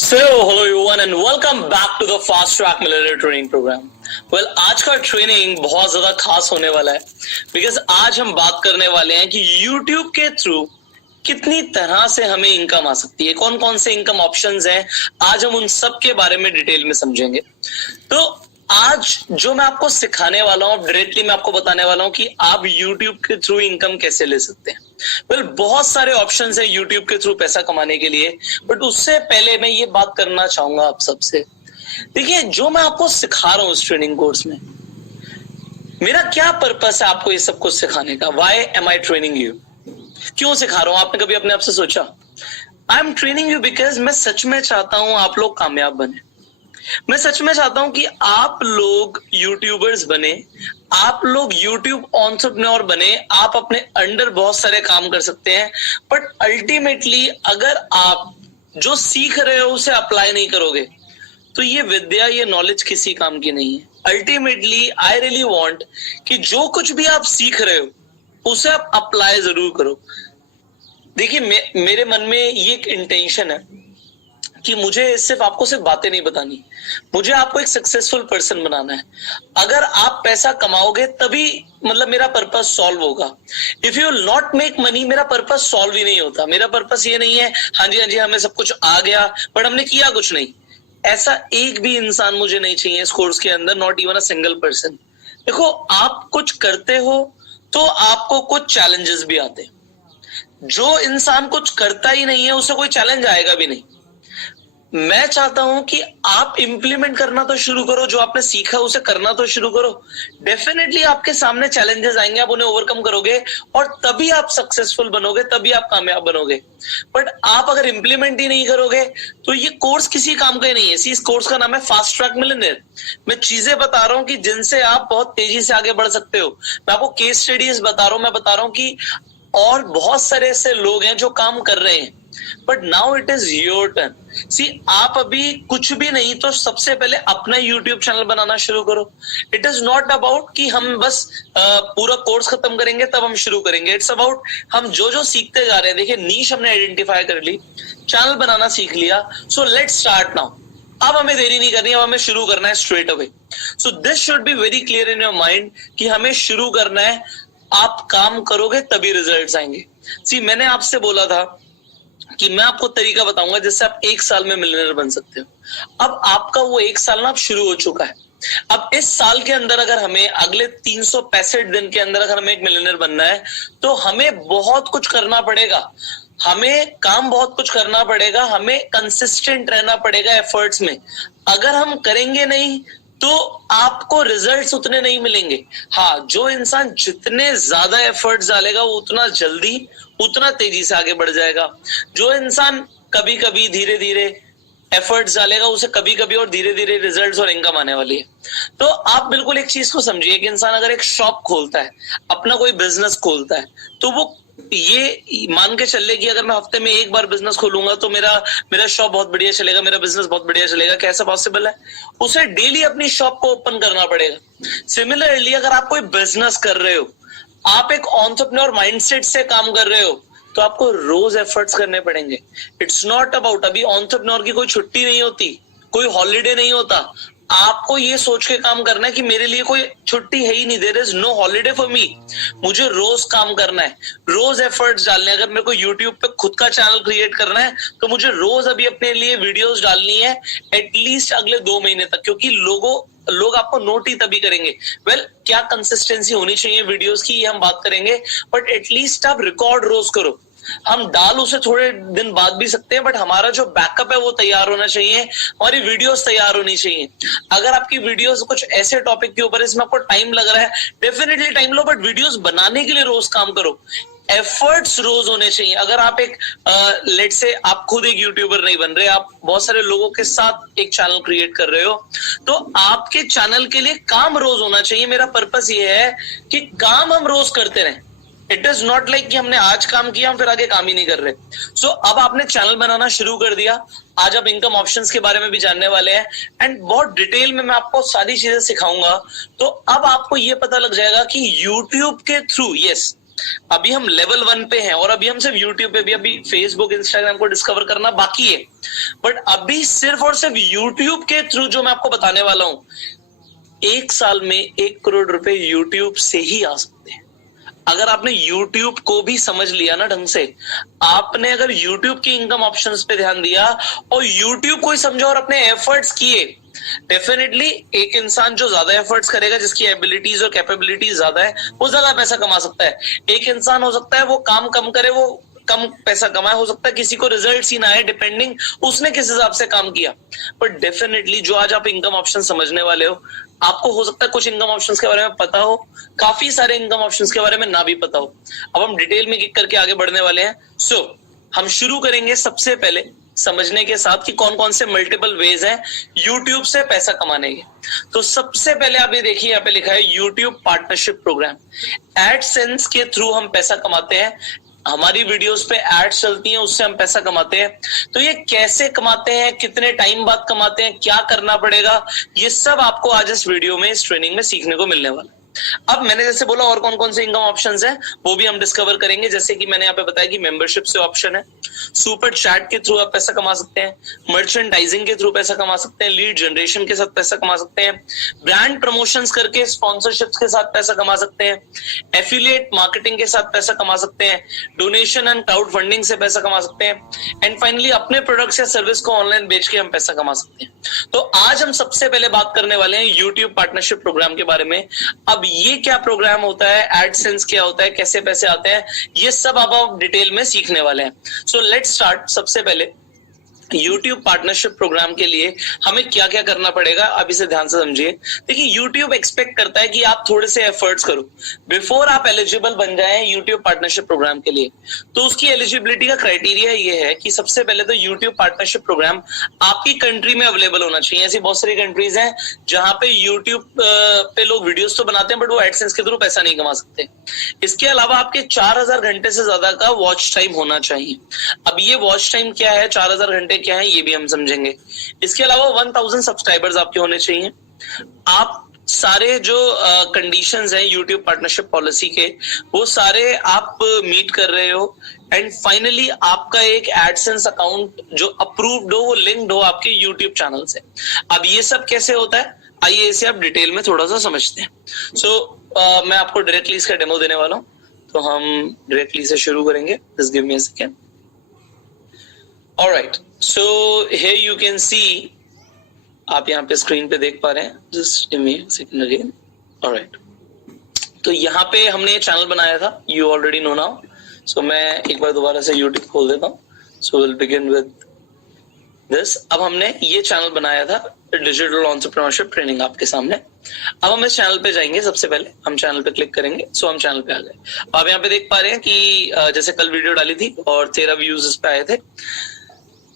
So, hello everyone and welcome back to the Fast Track Millionaire Training Program. Well, आज का training बहुत ज्यादा खास होने वाला है बिकॉज आज हम बात करने वाले हैं कि YouTube के थ्रू कितनी तरह से हमें इनकम आ सकती है, कौन कौन से इनकम ऑप्शंस हैं, आज हम उन सब के बारे में डिटेल में समझेंगे। तो आज जो मैं आपको सिखाने वाला हूँ, डायरेक्टली मैं आपको बताने वाला हूँ कि आप YouTube के थ्रू इनकम कैसे ले सकते हैं। वेल, बहुत सारे ऑप्शंस हैं YouTube के थ्रू पैसा कमाने के लिए, बट उससे पहले मैं ये बात करना चाहूंगा आप सबसे। देखिए, जो मैं आपको सिखा रहा हूँ इस ट्रेनिंग कोर्स में, मेरा क्या पर्पस है आपको ये सब कुछ सिखाने का? Why am I training you? क्यों सिखा रहा हूं? आपने कभी अपने आप से सोचा? I am training you because मैं सच में चाहता हूं आप लोग कामयाब बने। मैं सच में चाहता हूं कि आप लोग यूट्यूबर्स बने, आप लोग यूट्यूब एंटरप्रेन्योर बने, आप अपने अंडर बहुत सारे काम कर सकते हैं, बट अल्टीमेटली अगर आप जो सीख रहे हो उसे अप्लाई नहीं करोगे तो ये विद्या, ये नॉलेज किसी काम की नहीं है। अल्टीमेटली आई रियली वांट कि जो कुछ भी आप सीख रहे हो उसे आप अप्लाई जरूर करो। देखिए, मेरे मन में ये एक इंटेंशन है कि मुझे सिर्फ आपको सिर्फ बातें नहीं बतानी, मुझे आपको एक सक्सेसफुल पर्सन बनाना है। अगर आप पैसा कमाओगे तभी मतलब मेरा पर्पस सॉल्व होगा। If you will not make money, मेरा पर्पस सॉल्व ही नहीं होता। मेरा पर्पस ये नहीं है हाँ जी हमें सब कुछ आ गया बट हमने किया कुछ नहीं। ऐसा एक भी इंसान मुझे नहीं चाहिए इस कोर्स के अंदर, not even a single person. देखो, आप कुछ करते हो तो आपको कुछ चैलेंजेस भी आते हैं। जो इंसान कुछ करता ही नहीं है उसे कोई चैलेंज आएगा भी नहीं। मैं चाहता हूं कि आप इंप्लीमेंट करना तो शुरू करो, जो आपने सीखा उसे करना तो शुरू करो। डेफिनेटली आपके सामने चैलेंजेस आएंगे, आप उन्हें ओवरकम करोगे और तभी आप सक्सेसफुल बनोगे, तभी आप कामयाब बनोगे। बट आप अगर इंप्लीमेंट ही नहीं करोगे तो ये कोर्स किसी काम का ही नहीं है। इस कोर्स का नाम है फास्ट ट्रैक मिलियनेयर। मैं चीजें बता रहा हूं कि जिनसे आप बहुत तेजी से आगे बढ़ सकते हो। मैं आपको केस स्टडीज बता रहा हूं, मैं बता रहा हूं कि और बहुत सारे ऐसे लोग हैं जो काम कर रहे हैं, but now it is your turn. See, आप अभी कुछ भी नहीं तो सबसे पहले अपना यूट्यूब चैनल बनाना शुरू करो। इट इज नॉट अबाउट कि हम बस पूरा कोर्स खत्म करेंगे तब हम शुरू करेंगे। इट्स अबाउट हम जो जो सीखते जा रहे हैं। देखिए, नीश हमने आइडेंटिफाई कर ली, चैनल बनाना सीख लिया, सो लेट्स स्टार्ट नाउ। अब हमें देरी नहीं करनी, अब हमें शुरू करना है straight away. So this should be very clear in your mind कि हमें शुरू करना है। आप काम करोगे तभी रिजल्ट्स आएंगे। सी, मैंने आपसे बोला था कि मैं आपको तरीका बताऊंगा जिससे आप 1 साल में मिलियनेयर बन सकते हो। अब आपका वो 1 साल ना अब शुरू हो चुका है। अब इस साल के अंदर अगर हमें अगले 365 दिन के अंदर अगर हमें एक मिलियनेयर बनना है तो हमें बहुत कुछ करना पड़ेगा। हमें काम बहुत कुछ करना पड़ेगा, हमें कंसिस्टेंट रहना पड़ेगा एफर्ट्स में। अगर हम करेंगे नहीं तो आपको रिजल्ट्स उतने नहीं मिलेंगे। हाँ, जो इंसान जितने ज्यादा एफर्ट्स डालेगा वो उतना जल्दी, उतना तेजी से आगे बढ़ जाएगा। जो इंसान कभी कभी धीरे धीरे एफर्ट्स डालेगा उसे कभी कभी और धीरे धीरे रिजल्ट्स और इनकम आने वाली है। तो आप बिल्कुल एक चीज को समझिए कि इंसान अगर एक शॉप खोलता है, अपना कोई बिजनेस खोलता है, तो वो ये मान के चल ले कि अगर मैं हफ्ते में 1 बार बिजनेस खोलूंगा तो मेरा शॉप बहुत बढ़िया चलेगा, मेरा बिजनेस बहुत बढ़िया चलेगा। कैसा पॉसिबल है? उसे डेली अपनी शॉप को ओपन करना पड़ेगा। सिमिलरली अगर आप कोई बिजनेस कर रहे हो, आप एक एंटरप्रेन्योर माइंडसेट से काम कर रहे हो, तो आपको रोज एफर्ट्स करने पड़ेंगे। इट्स नॉट अबाउट, अभी एंटरप्रेन्योर की कोई छुट्टी नहीं होती, कोई हॉलीडे नहीं होता। आपको ये सोच के काम करना है कि मेरे लिए कोई छुट्टी है ही नहीं, there is no holiday for me. मुझे रोज काम करना है, रोज एफर्ट्स डालने हैं। अगर मेरे को यूट्यूब पे खुद का चैनल क्रिएट करना है तो मुझे रोज अभी अपने लिए वीडियोस डालनी है, एटलीस्ट अगले 2 महीने तक, क्योंकि लोग आपको नोट ही तभी करेंगे। वेल, क्या कंसिस्टेंसी होनी चाहिए वीडियोस की, ये हम बात करेंगे, बट एटलीस्ट आप रिकॉर्ड रोज करो। हम डाल उसे थोड़े दिन बाद भी सकते हैं, बट हमारा जो बैकअप है वो तैयार होना चाहिए, हमारी वीडियोस तैयार होनी चाहिए। अगर आपकी वीडियोस कुछ ऐसे टॉपिक के ऊपर इसमें आपको टाइम लग रहा है, definitely time low, but videos बनाने के लिए रोज काम करो। एफर्ट्स रोज होने चाहिए। अगर आप एक लेट से आप खुद एक यूट्यूबर नहीं बन रहे, आप बहुत सारे लोगों के साथ एक चैनल क्रिएट कर रहे हो, तो आपके चैनल के लिए काम रोज होना चाहिए। मेरा पर्पस ये है कि काम हम रोज करते रहें। इट इज नॉट लाइक कि हमने आज काम किया हम फिर आगे काम ही नहीं कर रहे। सो अब आपने चैनल बनाना शुरू कर दिया। आज आप इनकम ऑप्शंस के बारे में भी जानने वाले हैं एंड बहुत डिटेल में मैं आपको सारी चीजें सिखाऊंगा। तो अब आपको ये पता लग जाएगा कि यूट्यूब के थ्रू, यस, अभी हम लेवल 1 पे हैं और अभी हम सिर्फ यूट्यूब पे भी, अभी फेसबुक इंस्टाग्राम को डिस्कवर करना बाकी है। बट अभी सिर्फ और सिर्फ यूट्यूब के थ्रू जो मैं आपको बताने वाला हूं, 1 साल में 1 करोड़ रुपए यूट्यूब से ही आ सकते हैं। अगर आपने YouTube को भी समझ लिया ना ढंग से, आपने अगर YouTube की इनकम ऑप्शंस पे ध्यान दिया और YouTube को ही समझा और अपने एफर्ट्स किए, डेफिनेटली एक इंसान जो ज्यादा एफर्ट्स करेगा, जिसकी एबिलिटीज और कैपेबिलिटीज ज्यादा है, वो ज्यादा पैसा कमा सकता है। एक इंसान हो सकता है वो काम कम करे, वो कम पैसा कमाए, हो सकता है किसी को रिजल्ट ही ना आए, डिपेंडिंग उसने किस हिसाब से काम किया। बट डेफिनेटली जो आज आप इनकम ऑप्शन समझने वाले हो, आपको हो सकता है कुछ इनकम ऑप्शंस के बारे में पता हो, काफी सारे इनकम ऑप्शंस के बारे में ना भी पता हो। अब हम डिटेल में किक करके आगे बढ़ने वाले हैं। सो हम शुरू करेंगे सबसे पहले समझने के साथ कि कौन कौन से मल्टीपल वेज हैं यूट्यूब से पैसा कमाने के। तो सबसे पहले आप ये देखिए, यहाँ पे लिखा है यूट्यूब पार्टनरशिप प्रोग्राम। एडसेंस के थ्रू हम पैसा कमाते हैं, हमारी वीडियोस पे एड्स चलती हैं, उससे हम पैसा कमाते हैं। तो ये कैसे कमाते हैं, कितने टाइम बाद कमाते हैं, क्या करना पड़ेगा, ये सब आपको आज इस वीडियो में, इस ट्रेनिंग में सीखने को मिलने वाला है। अब मैंने जैसे बोला और कौन कौन से इनकम ऑप्शंस हैं वो भी हम डिस्कवर करेंगे। जैसे कि मैंने यहाँ पे बताया कि मेंबरशिप से ऑप्शन है, सुपर चैट के थ्रू आप पैसा कमा सकते हैं, मर्चेंडाइजिंग के थ्रू पैसा कमा सकते हैं, लीड जनरेशन के साथ पैसा कमा सकते हैं, ब्रांड प्रमोशंस करके स्पॉन्सरशिप्स के साथ पैसा कमा सकते हैं, एफिलिएट मार्केटिंग के साथ पैसा कमा सकते हैं, डोनेशन एंड क्राउड फंडिंग से पैसा कमा सकते हैं, एंड फाइनली अपने प्रोडक्ट्स या सर्विस को ऑनलाइन बेच के हम पैसा कमा सकते हैं। तो आज हम सबसे पहले बात करने वाले हैं यूट्यूब पार्टनरशिप प्रोग्राम के बारे में। अब ये क्या प्रोग्राम होता है, एडसेंस क्या होता है, कैसे पैसे आते हैं, ये सब अब आप डिटेल में सीखने वाले हैं। So let's start. सबसे पहले YouTube पार्टनरशिप प्रोग्राम के लिए हमें क्या क्या करना पड़ेगा, अब इसे ध्यान से समझिए। देखिए YouTube एक्सपेक्ट करता है कि आप थोड़े से एफर्ट्स करो बिफोर आप एलिजिबल बन जाएं YouTube पार्टनरशिप प्रोग्राम के लिए। तो उसकी एलिजिबिलिटी का क्राइटेरिया ये है कि सबसे पहले तो YouTube पार्टनरशिप प्रोग्राम आपकी कंट्री में अवेलेबल होना चाहिए। ऐसी बहुत सारी कंट्रीज हैं जहां पे YouTube पे लोग वीडियोस तो बनाते हैं बट वो एडसेंस के थ्रू पैसा नहीं कमा सकते। इसके अलावा आपके 4000 घंटे से ज्यादा का वॉच टाइम होना चाहिए। अब ये वॉच टाइम क्या है, 4000 घंटे क्या है, ये भी हम समझेंगे। इसके अलावा 1000 सब्सक्राइबर्स आपके होने चाहिए। आप सारे जो कंडीशंस हैं YouTube पार्टनरशिप पॉलिसी के, वो सारे आप मीट कर रहे हो। एंड फाइनली आपका एक एडसेंस अकाउंट जो अप्रूव्ड हो, वो लिंक्ड हो आपके YouTube चैनल से। अब ये सब कैसे होता है, आइए इसे आप डिटेल में थोड़ा सा समझते हैं। सो मैं आपको डायरेक्टली इसका डेमो देने वाला हूं, तो हम डायरेक्टली से शुरू करेंगे। Just give me a second. Alright, so here you can see, आप यहाँ पे स्क्रीन पे देख पा रहे हैं। Just give me a second again. Alright, तो यहाँ पे हमने चैनल बनाया था, यू ऑलरेडी नो नाउ। सो मैं एक बार दोबारा से यूट्यूब खोल देता हूँ। So will begin with this. अब हमने ये चैनल बनाया था, डिजिटल एंटरप्रेन्योरशिप ट्रेनिंग आपके सामने। अब हम इस चैनल पे जाएंगे। सबसे पहले हम चैनल पे क्लिक करेंगे। सो हम चैनल पे आ गए। आप यहाँ पे देख पा रहे हैं कि जैसे कल वीडियो डाली थी और 13 व्यूज इस पे आए थे।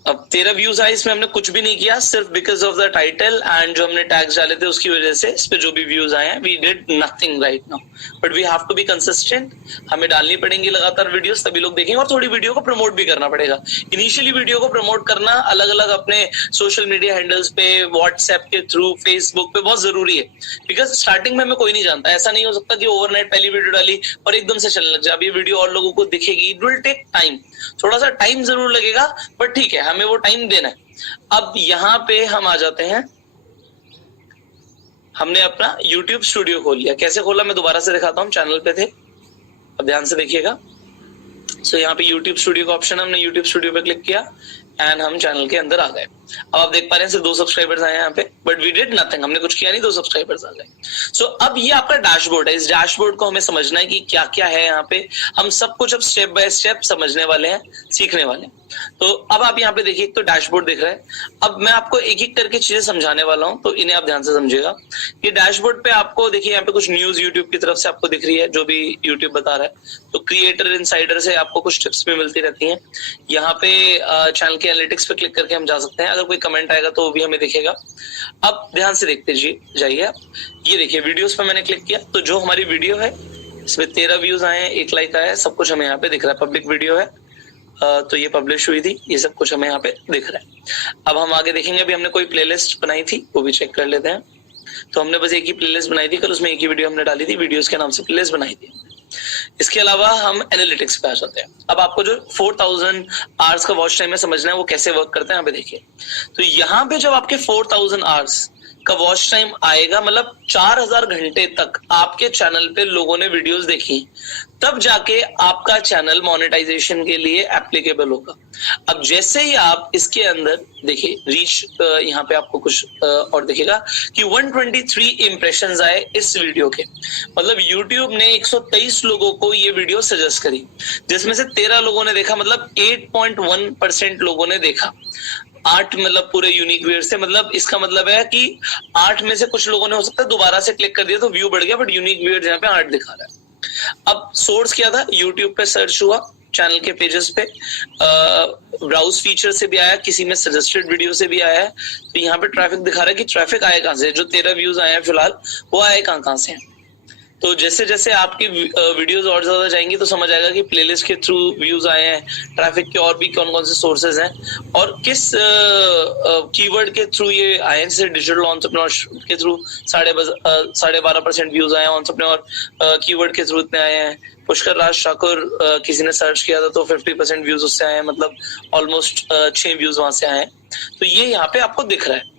अब 13 व्यूज आए, इसमें हमने कुछ भी नहीं किया, सिर्फ because of the title and जो हमने टैग्स डाले थे उसकी वजह से इस पे जो भी व्यूज आए हैं, we did nothing right now. But we have to be consistent, हमें डालनी पड़ेंगी लगातार वीडियोस, तभी लोग देखेंगे। और थोड़ी वीडियो को प्रमोट भी करना पड़ेगा। इनिशियली वीडियो को प्रमोट करना अलग अलग अपने सोशल मीडिया हैंडल्स पे, व्हाट्सएप के थ्रू, फेसबुक पे बहुत जरूरी है। बिकॉज स्टार्टिंग में हमें कोई नहीं जानता, ऐसा नहीं हो सकता कि ओवरनाइट पहली वीडियो डाली और एकदम से चलने लग जाए। अब ये वीडियो और लोगों को दिखेगी, इट विल टेक टाइम, थोड़ा सा टाइम जरूर लगेगा, बट ठीक है, हमें वो टाइम देना है। अब यहाँ पे हम आ जाते हैं, हमने अपना YouTube स्टूडियो खोल लिया। कैसे खोला मैं दोबारा से दिखाता हूँ, चैनल पे थे, अब ध्यान से देखिएगा। सो यहाँ पे YouTube स्टूडियो का ऑप्शन है, हमने YouTube स्टूडियो पे क्लिक किया एंड हम चैनल के अंदर आ गए। अब आप देख पा रहे हैं सिर्फ 2 सब्सक्राइबर्स आए यहाँ पे, बट वी डिड नथिंग, हमने कुछ किया नहीं, 2 सब्सक्राइबर्स आ गए। सो अब ये आपका डैशबोर्ड है। इस डैशबोर्ड को हमें समझना है कि क्या क्या है यहाँ पे। हम सब कुछ अब स्टेप बाय स्टेप समझने वाले हैं, सीखने वाले हैं। तो अब आप यहाँ पे देखिए, एक तो डैशबोर्ड दिख रहा है। अब मैं आपको एक एक करके चीजें समझाने वाला हूँ, तो इन्हें आप ध्यान से समझिएगा। ये डैशबोर्ड पे आपको देखिए, यहाँ पे कुछ न्यूज यूट्यूब की तरफ से आपको दिख रही है, जो भी यूट्यूब बता रहा है। तो क्रिएटर इनसाइडर से आपको कुछ टिप्स भी मिलती रहती हैं। यहाँ पे चैनल के एनालिटिक्स पे क्लिक करके हम जा सकते हैं। अगर कोई कमेंट आएगा तो वो भी हमें दिखेगा। अब ध्यान से देखते जाइए आप। ये देखिए, वीडियोस पे मैंने क्लिक किया, तो जो हमारी वीडियो है इसमें 13 व्यूज आए हैं, 1 लाइक आया है, सब कुछ हमें यहाँ पे दिख रहा है। पब्लिक वीडियो है, तो ये पब्लिश हुई थी, ये सब कुछ हमें यहाँ पे दिख रहा है। अब हम आगे देखेंगे, अभी हमने कोई प्लेलिस्ट बनाई थी, वो भी चेक कर लेते हैं। तो हमने बस एक ही प्लेलिस्ट बनाई थी कल, उसमें एक ही वीडियो हमने डाली थी, वीडियोस के नाम से प्लेलिस्ट बनाई थी। इसके अलावा हम एनालिटिक्स पे आ जाते हैं। अब आपको जो 4000 आवर्स का वॉच टाइम है समझना है वो कैसे वर्क करते हैं, यहाँ पे देखिए। तो यहाँ पे जब आपके 4000 आवर्स का वॉच टाइम आएगा, मतलब 4000 घंटे तक आपके चैनल पे लोगों ने वीडियोस देखी, तब जाके आपका चैनल मोनेटाइजेशन के लिए एप्लीकेबल होगा। अब जैसे ही आप इसके अंदर देखिए रीच, यहाँ पे आपको कुछ और दिखेगा कि 123 इंप्रेशंस आए इस वीडियो के, मतलब YouTube ने 123 लोगों को ये वीडियो सजेस्ट करी, जिसमें से 13 लोगों ने देखा, मतलब 8.1% लोगों ने देखा। 8 मतलब पूरे यूनिक व्यूअर से, मतलब इसका मतलब है कि 8 में से कुछ लोगों ने हो सकता है दोबारा से क्लिक कर दिया तो व्यू बढ़ गया, बट यूनिक व्यूअर यहाँ पे 8 दिखा रहा है। अब सोर्स क्या था, यूट्यूब पे सर्च हुआ, चैनल के पेजेस पे ब्राउज फीचर से भी आया, किसी में सजेस्टेड वीडियो से भी आया है। तो यहाँ पे ट्रैफिक दिखा रहा है कि ट्रैफिक आए कहाँ से, जो 13 व्यूज आए हैं फिलहाल वो आए कहाँ से हैं। तो जैसे जैसे आपकी वीडियोस और ज्यादा जाएंगी तो समझ आएगा कि प्लेलिस्ट के थ्रू व्यूज आए हैं, ट्रैफिक के और भी कौन कौन से सोर्सेज हैं और किस कीवर्ड के थ्रू ये आए हैं। जैसे डिजिटल एंटरप्रेन्योर के थ्रू 12.5% व्यूज आए हैं, एंटरप्रेन्योर कीवर्ड के थ्रू इतने आए हैं। पुष्कर राज ठाकुर किसी ने सर्च किया था तो 50% व्यूज उससे आए हैं, मतलब ऑलमोस्ट 6 व्यूज वहां से आए हैं। तो ये यहाँ पे आपको दिख रहा है।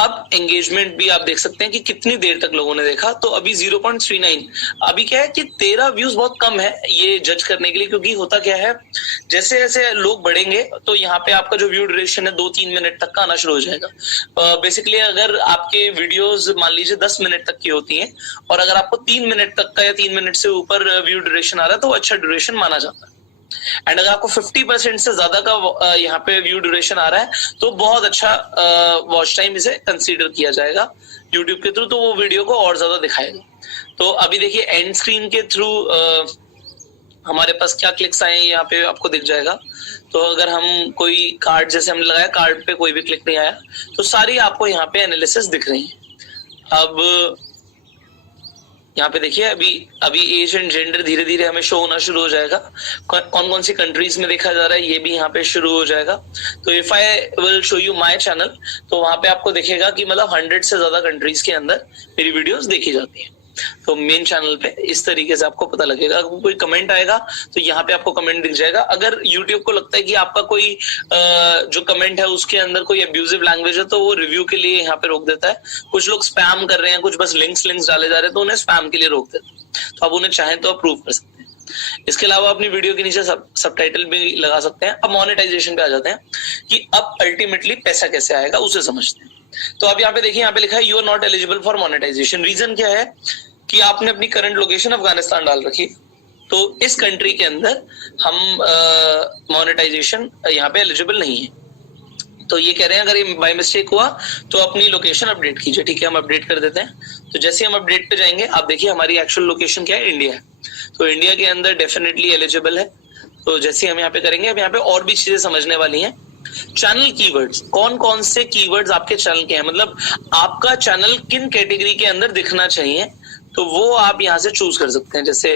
अब एंगेजमेंट भी आप देख सकते हैं कि कितनी देर तक लोगों ने देखा, तो अभी 0.39। अभी क्या है कि 13 व्यूज बहुत कम है ये जज करने के लिए, क्योंकि होता क्या है जैसे जैसे लोग बढ़ेंगे तो यहाँ पे आपका जो व्यू ड्यूरेशन है 2-3 मिनट तक का आना शुरू हो जाएगा। बेसिकली अगर आपके वीडियोस मान लीजिए 10 मिनट तक की होती हैं और अगर आपको 3 मिनट तक का या 3 मिनट से ऊपर व्यू ड्यूरेशन आ रहा है तो अच्छा ड्यूरेशन माना जाता है। एंड अगर आपको 50% से ज्यादा का यहाँ पे व्यू ड्यूरेशन आ रहा है तो बहुत अच्छा वॉच टाइम इसे कंसीडर किया जाएगा यूट्यूब के थ्रू, तो वो वीडियो को और ज्यादा दिखाएगा। तो अभी देखिए एंड स्क्रीन के थ्रू हमारे पास क्या क्लिक्स आए हैं यहाँ पे आपको दिख जाएगा। तो अगर हम कोई कार्ड जैसे हमने लगाया, कार्ड पे कोई भी क्लिक नहीं आया, तो सारी आपको यहाँ पे एनालिसिस दिख रही है। अब यहाँ पे देखिए अभी एज एंड जेंडर धीरे धीरे हमें शो होना शुरू हो जाएगा, कौन कौन सी कंट्रीज में देखा जा रहा है ये भी यहाँ पे शुरू हो जाएगा। तो if I will show you my channel, तो वहां पे आपको दिखेगा कि मतलब 100 से ज्यादा कंट्रीज के अंदर मेरी वीडियोस देखी जाती है। तो मेन चैनल पे इस तरीके से आपको पता लगेगा। अगर कोई कमेंट आएगा तो यहाँ पे आपको कमेंट दिख जाएगा। अगर यूट्यूब को लगता है कि आपका कोई जो कमेंट है उसके अंदर कोई अब्यूजिव लैंग्वेज है तो वो रिव्यू के लिए यहाँ पे रोक देता है। कुछ लोग स्पैम कर रहे हैं, कुछ बस लिंक्स डाले जा रहे हैं तो उन्हें स्पैम के लिए रोक देता है। तो आप उन्हें चाहें तो अप्रूव कर सकते हैं। इसके अलावा अपनी वीडियो के नीचे सबटाइटल भी लगा सकते हैं। अब मोनेटाइजेशन पे आ जाते हैं कि अब अल्टीमेटली पैसा कैसे आएगा उसे समझते हैं। तो अब यहाँ पे देखिए, यहाँ पे लिखा है you are not eligible for monetization. Reason क्या है कि आपने अपनी करंट लोकेशन अफगानिस्तान डाल रखी, तो इस कंट्री के अंदर हम मोनेटाइजेशन यहाँ पे एलिजिबल नहीं है। तो ये कह रहे हैं अगर ये बाय मिस्टेक हुआ तो अपनी लोकेशन अपडेट कीजिए। ठीक है, हम अपडेट कर देते हैं। तो जैसे हम अपडेट पे जाएंगे आप देखिए हमारी एक्चुअल लोकेशन क्या है, इंडिया है। तो इंडिया के अंदर डेफिनेटली एलिजिबल है। तो जैसे हम यहाँ पे करेंगे, अब यहाँ पे और भी चीजें समझने वाली हैं। चैनल कीवर्ड्स, कौन कौन से कीवर्ड्स आपके चैनल के हैं, मतलब आपका चैनल किन कैटेगरी के अंदर दिखना चाहिए, तो वो आप यहाँ से चूज कर सकते हैं। जैसे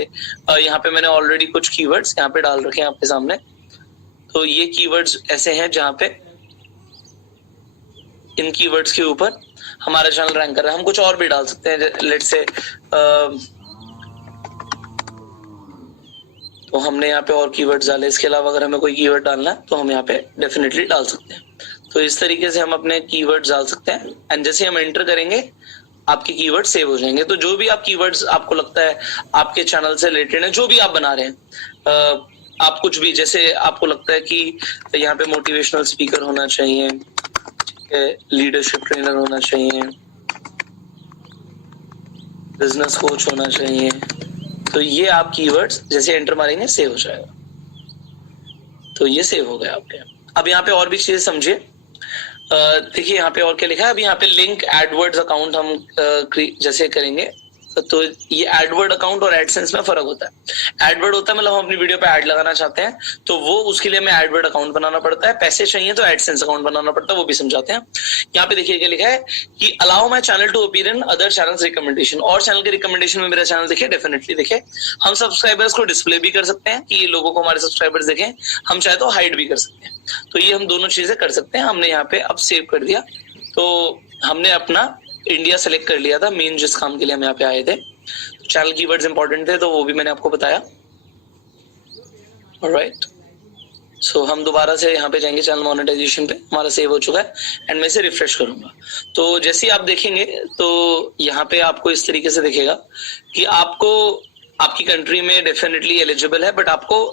यहाँ पे मैंने ऑलरेडी कुछ कीवर्ड्स यहाँ पे डाल रखे हैं आपके सामने। तो ये कीवर्ड्स ऐसे हैं जहाँ पे इन कीवर्ड्स के ऊपर हमारा चैनल रैंक कर रहा है। हम कुछ और भी डाल सकते हैं, लेट्स से तो हमने यहाँ पे और कीवर्ड्स डाले। इसके अलावा अगर हमें कोई कीवर्ड डालना है तो हम यहाँ पे डेफिनेटली डाल सकते हैं। तो इस तरीके से हम अपने कीवर्ड्स डाल सकते हैं एंड जैसे हम एंटर करेंगे आपके कीवर्ड सेव हो जाएंगे। तो जो भी आप कीवर्ड्स आपको लगता है आपके चैनल से रिलेटेड है, जो भी आप बना रहे हैं, आप कुछ भी जैसे आपको लगता है कि यहाँ पे मोटिवेशनल स्पीकर होना चाहिए, लीडरशिप ट्रेनर होना चाहिए, बिजनेस कोच होना चाहिए, तो ये आप कीवर्ड्स जैसे एंटर मारेंगे सेव हो जाएगा। तो ये सेव हो गया आपके। अब यहाँ पे और भी चीजें समझिए। देखिए यहाँ पे और क्या लिखा है। अब यहाँ पे लिंक एडवर्ड्स अकाउंट हम जैसे करेंगे तो ये एडवर्ड अकाउंट और एडसेंस में फर्क होता है। एडवर्ड होता है मतलब हम अपनी वीडियो पे ऐड लगाना चाहते हैं तो वो उसके लिए हमें एडवर्ड अकाउंट बनाना पड़ता है। पैसे चाहिए तो एडसेंस अकाउंट बनाना पड़ता है, वो भी समझाते हैं। यहाँ पे देखिए क्या लिखा है कि allow my channel to appear in other channels recommendation. और चैनल के रिकमेंडेशन में मेरा चैनल देखिए, डेफिनेटली देखिए। हम सब्सक्राइबर्स को डिस्प्ले भी कर सकते हैं कि लोगों को हमारे सब्सक्राइबर्स देखें, हम चाहे तो हाइड भी कर सकते हैं। तो ये हम दोनों चीजें कर सकते हैं। हमने यहाँ पे अब सेव कर दिया। तो हमने अपना इंडिया सेलेक्ट कर लिया था मेन जिस काम के लिए हम यहाँ पे आए थे। चैनल कीवर्ड्स इंपॉर्टेंट थे तो वो भी मैंने आपको बताया। ऑलराइट, सो हम दोबारा से यहाँ पे जाएंगे चैनल मोनेटाइजेशन पे, हमारा सेव हो चुका है एंड मैं इसे रिफ्रेश करूंगा। तो जैसे ही आप देखेंगे तो यहाँ पे आपको इस तरीके से दिखेगा कि आपको आपकी कंट्री में डेफिनेटली एलिजिबल है, बट आपको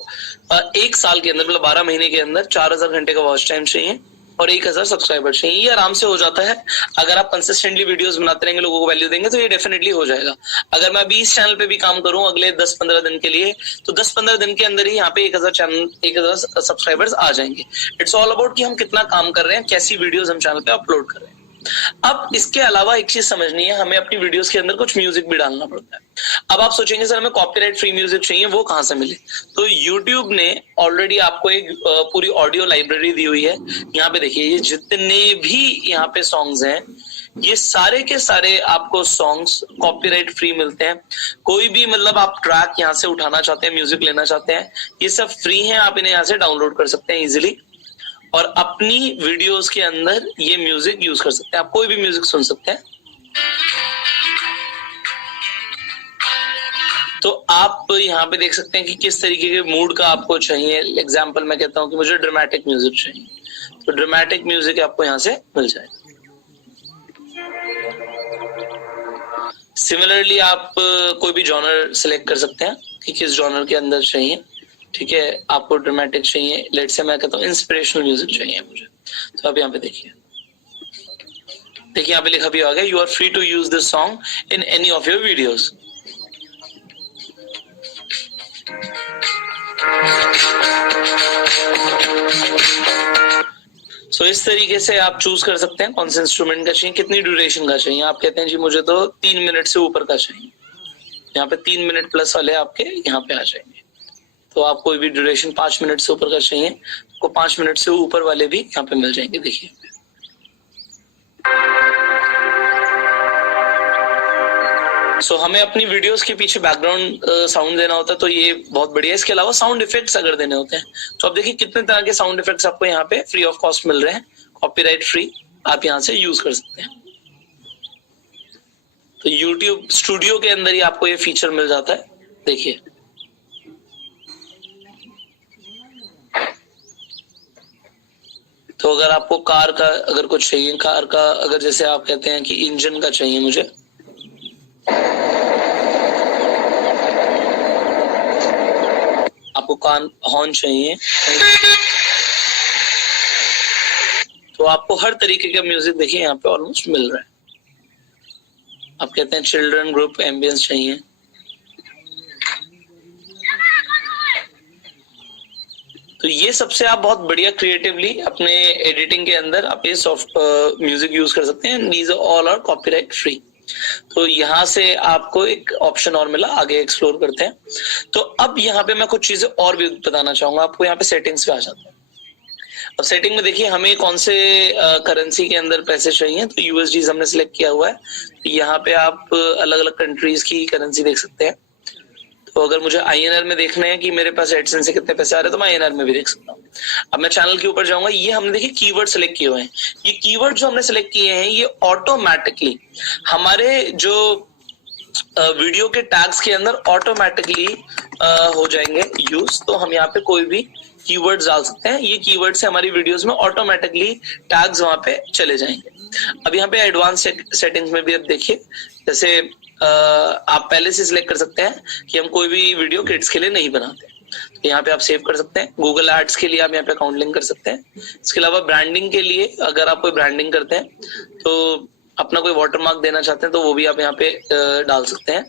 1 साल के अंदर मतलब 12 महीने के अंदर 4000 घंटे का वॉच टाइम चाहिए और 1000 सब्सक्राइबर चाहिए। ये आराम से हो जाता है अगर आप कंसिस्टेंटली वीडियोस बनाते रहेंगे, लोगों को वैल्यू देंगे तो ये डेफिनेटली हो जाएगा। अगर मैं अभी इस चैनल पे भी काम करूं अगले 10-15 दिन के लिए, तो 10-15 दिन के अंदर ही यहाँ पे 1000 सब्सक्राइबर्स आ जाएंगे। इट्स ऑल अबाउट कि हम कितना काम कर रहे हैं, कैसी वीडियोस हम चैनल पे अपलोड कर रहे हैं। अब इसके अलावा एक चीज समझनी है, हमें अपनी वीडियोस के अंदर कुछ म्यूजिक भी डालना पड़ता है। अब आप सोचेंगे सर हमें कॉपीराइट फ्री म्यूजिक चाहिए, वो कहां से मिले? तो YouTube ने ऑलरेडी आपको एक पूरी ऑडियो लाइब्रेरी दी हुई है। यहाँ पे देखिए, ये जितने भी यहाँ पे सॉन्ग्स हैं, ये सारे के सारे आपको सॉन्ग्स कॉपीराइट फ्री मिलते हैं। कोई भी मतलब आप ट्रैक यहाँ से उठाना चाहते हैं, म्यूजिक लेना चाहते हैं, ये सब फ्री है। आप इन्हें यहाँ से डाउनलोड कर सकते हैं इजिली और अपनी वीडियोस के अंदर ये म्यूजिक यूज कर सकते हैं। आप कोई भी म्यूजिक सुन सकते हैं। तो आप यहाँ पे देख सकते हैं कि किस तरीके के मूड का आपको चाहिए। एग्जाम्पल मैं कहता हूँ कि मुझे ड्रामेटिक म्यूजिक चाहिए, तो ड्रामेटिक म्यूजिक आपको यहाँ से मिल जाएगा। सिमिलरली आप कोई भी जॉनर सिलेक्ट कर सकते हैं कि किस जॉनर के अंदर चाहिए। ठीक है, आपको ड्रामेटिक चाहिए, लेट से मैं कहता हूँ इंस्पिरेशनल म्यूजिक चाहिए मुझे, तो आप यहाँ पे देखिए यहाँ पे लिखा भी आ गया, you are free to use this song in any of your videos. So इस तरीके से आप चूज कर सकते हैं कौन से इंस्ट्रूमेंट का चाहिए, कितनी ड्यूरेशन का चाहिए। आप कहते हैं जी मुझे तो 3 मिनट से ऊपर का चाहिए, यहाँ पे 3 मिनट प्लस वाले आपके यहाँ पे आ जाएंगे। तो आप कोई भी ड्यूरेशन 5 मिनट से ऊपर का चाहिए, तो 5 मिनट से ऊपर वाले भी यहाँ पे मिल जाएंगे। देखिए सो हमें अपनी वीडियोस के पीछे बैकग्राउंड साउंड देना होता है, तो ये बहुत बढ़िया है। इसके अलावा साउंड इफेक्ट्स अगर देने होते हैं तो आप देखिए कितने तरह के साउंड इफेक्ट्स आपको यहाँ पे फ्री ऑफ कॉस्ट मिल रहे हैं, कॉपीराइट फ्री, आप यहाँ से यूज कर सकते हैं। तो YouTube स्टूडियो के अंदर ही आपको ये फीचर मिल जाता है। देखिए तो अगर आपको कार का अगर कुछ चाहिए, कार का अगर जैसे आप कहते हैं कि इंजन का चाहिए मुझे, आपको कान हॉर्न चाहिए, तो आपको हर तरीके का म्यूजिक देखिए यहाँ पे ऑलमोस्ट मिल रहा है। आप कहते हैं चिल्ड्रन ग्रुप एम्बियंस चाहिए, तो ये सबसे आप बहुत बढ़िया क्रिएटिवली अपने एडिटिंग के अंदर आप ये सॉफ्ट म्यूजिक यूज कर सकते हैं। These all are copyright free. तो यहाँ से आपको एक ऑप्शन और मिला, आगे एक्सप्लोर करते हैं। तो अब यहाँ पे मैं कुछ चीजें और भी बताना चाहूंगा आपको। यहाँ पे सेटिंग्स पे आ जाते हैं। अब सेटिंग में देखिए हमें कौन से करेंसी के अंदर पैसे चाहिए, तो यूएसडी हमने सिलेक्ट किया हुआ है। यहाँ पे आप अलग अलग कंट्रीज की करेंसी देख सकते हैं। तो अगर मुझे INR में देखना है कि मेरे पास एडसेंस से कितने पैसे आ रहे हैं, तो मैं INR में भी देख सकता हूँ। अब मैं चैनल के ऊपर जाऊंगा, ये हमने देखिए कीवर्ड सेलेक्ट किए हुए हैं। ये कीवर्ड जो हमने सेलेक्ट किए हैं ये ऑटोमेटिकली हमारे जो वीडियो के टैग्स के अंदर ऑटोमेटिकली हो जाएंगे यूज। तो हम यहाँ पे कोई भी कीवर्ड्स डाल सकते हैं, ये कीवर्ड से हमारी वीडियोस में ऑटोमेटिकली टैग्स वहां पे चले जाएंगे। अब यहाँ पे एडवांस सेटिंग्स में भी अब देखिए, जैसे आप पहले से सिलेक्ट कर सकते हैं कि हम कोई भी वीडियो किड्स के लिए नहीं बनाते, तो यहाँ पे आप सेव कर सकते हैं। गूगल एड्स के लिए आप यहाँ पे अकाउंट लिंक कर सकते हैं। इसके अलावा ब्रांडिंग के लिए अगर आप कोई ब्रांडिंग करते हैं, तो अपना कोई वाटरमार्क देना चाहते हैं, तो वो भी आप यहाँ पे डाल सकते हैं।